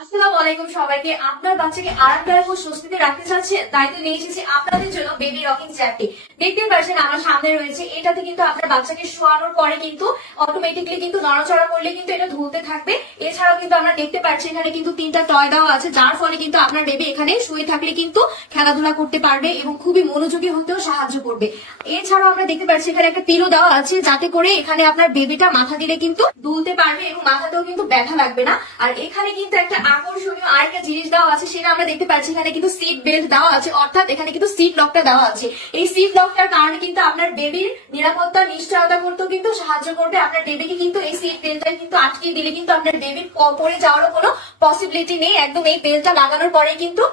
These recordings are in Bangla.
আসসালামু আলাইকুম সবাইকে। আপনার বাচ্চাকে আরামদায়ক ও স্বস্তিতে রাখতে চাচ্ছেন, তাই তো নিয়ে এসেছি আপনাদের জন্য বেবি রকিং চেয়ারটি। দেখতে পাচ্ছেন আমার সামনে রয়েছে। এটাতে কিন্তু আপনার বাচ্চাকে শোয়ানোর পরে কিন্তু অটোমেটিকলি কিন্তু নড়াচড়া করলে কিন্তু এটা ঝুলতে থাকবে। এছাড়াও কিন্তু আমরা দেখতে পাচ্ছি এখানে কিন্তু 3টা টয় দেওয়া আছে, যার ফলে কিন্তু আপনার বেবি এখানে শুয়ে থাকলে কিন্তু খেলাধুলা করতে পারবে এবং খুবই মনোযোগী হতেও সাহায্য করবে। এছাড়াও আমরা দেখতে পাচ্ছি এখানে একটা পিলো দেওয়া আছে, যাতে করে এখানে আপনার বেবিটা মাথা দিলে কিন্তু দুলতে পারবে এবং মাথাতেও কিন্তু ব্যথা লাগবে না। আর এখানে কিন্তু একটা আকর্ষণীয় আরেকটা জিনিস দেওয়া আছে, সেটা আমরা দেখতে পাচ্ছি এখানে কিন্তু সিট বেল্ট দেওয়া আছে, অর্থাৎ এখানে কিন্তু সিট লকটা দেওয়া আছে। এই সিট লকটার কারণে কিন্তু আপনার বেবির নিরাপত্তা নিশ্চয়তা করতেও কিন্তু সাহায্য করবে। আপনার বেবিকে কিন্তু এই সিট বেল্টটা কিন্তু আটকে দিলে কিন্তু আপনার বেবির পড়ে যাওয়ারও কোনো পসিবিলিটি নেই। একদম এই বেল্টটা লাগানোর পরে কিন্তু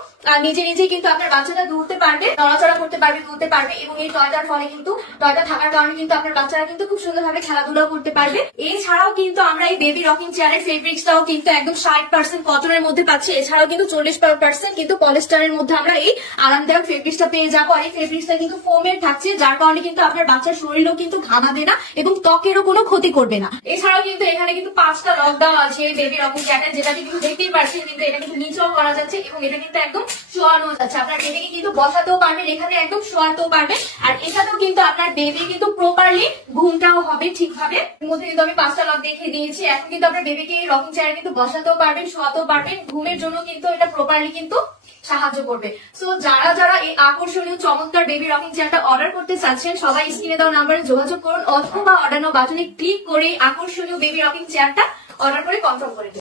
নিজে নিজেই কিন্তু আপনার বাচ্চাটা দুলতে পারবে, নড়াচড়া করতে পারবে, দুলতে পারবে এবং এই টয়টার ফলে কিন্তু টয়টা থাকার কারণে কিন্তু আপনার বাচ্চারা কিন্তু খুব সুন্দরভাবে খেলাধুলাও করতে পারবে। এছাড়াও কিন্তু আমরা এই বেবি রকিং চেয়ারের ফেব্রিক্সটাও কিন্তু একদম 60% কটনের মধ্যে পাচ্ছি। এছাড়াও কিন্তু 40% কিন্তু পলিস্টারের মধ্যে আমরা এই আরামদায়ক ফেব্রিক্সটা পেয়ে যাবো। আর এই ফেব্রিক্সটা কিন্তু ফোমের থাকছে, যার কারণে কিন্তু আপনার বাচ্চার শরীরেও কিন্তু ঘামাবে না এবং ত্বকেরও কোনো ক্ষতি করবে না। এছাড়াও কিন্তু এখানে কিন্তু 5টা লক দেওয়া আছে এই বেবি রকিং চেয়ারটা, যেটাকে কিন্তু দেখতেই পাচ্ছেন কিন্তু এটা কিন্তু নিচেও করা যাচ্ছে এবং এটা কিন্তু একদম শোয়ানো যাচ্ছে। আপনার বেবিকে কিন্তু বসাতেও পারবেন, এখানে একদম শোয়াতেও পারবেন। আর এখানেও কিন্তু আপনার বেবি কিন্তু প্রপারলি ঘুমটাও হবে ঠিকভাবে। এর মধ্যে কিন্তু আমি 5টা লক দেখিয়ে দিয়েছি। এখন কিন্তু আপনার বেবিকে এই রকিং চেয়ারে কিন্তু বসাতেও পারবেন, শোয়াতেও পারবেন। ঘুমের জন্য কিন্তু এটা প্রপারলি কিন্তু সাহায্য করবে। সো যারা যারা এই আকর্ষণীয় চমৎকার বেবি রকিং চেয়ারটা অর্ডার করতে চাচ্ছেন, সবাই স্ক্রিনে দেওয়া নাম্বারে যোগাযোগ করুন অথবা অর্ডার নাও বাটনে ক্লিক করে আকর্ষণীয় বেবি রকিং চেয়ারটা অর্ডার করে কনফার্ম করে দিন।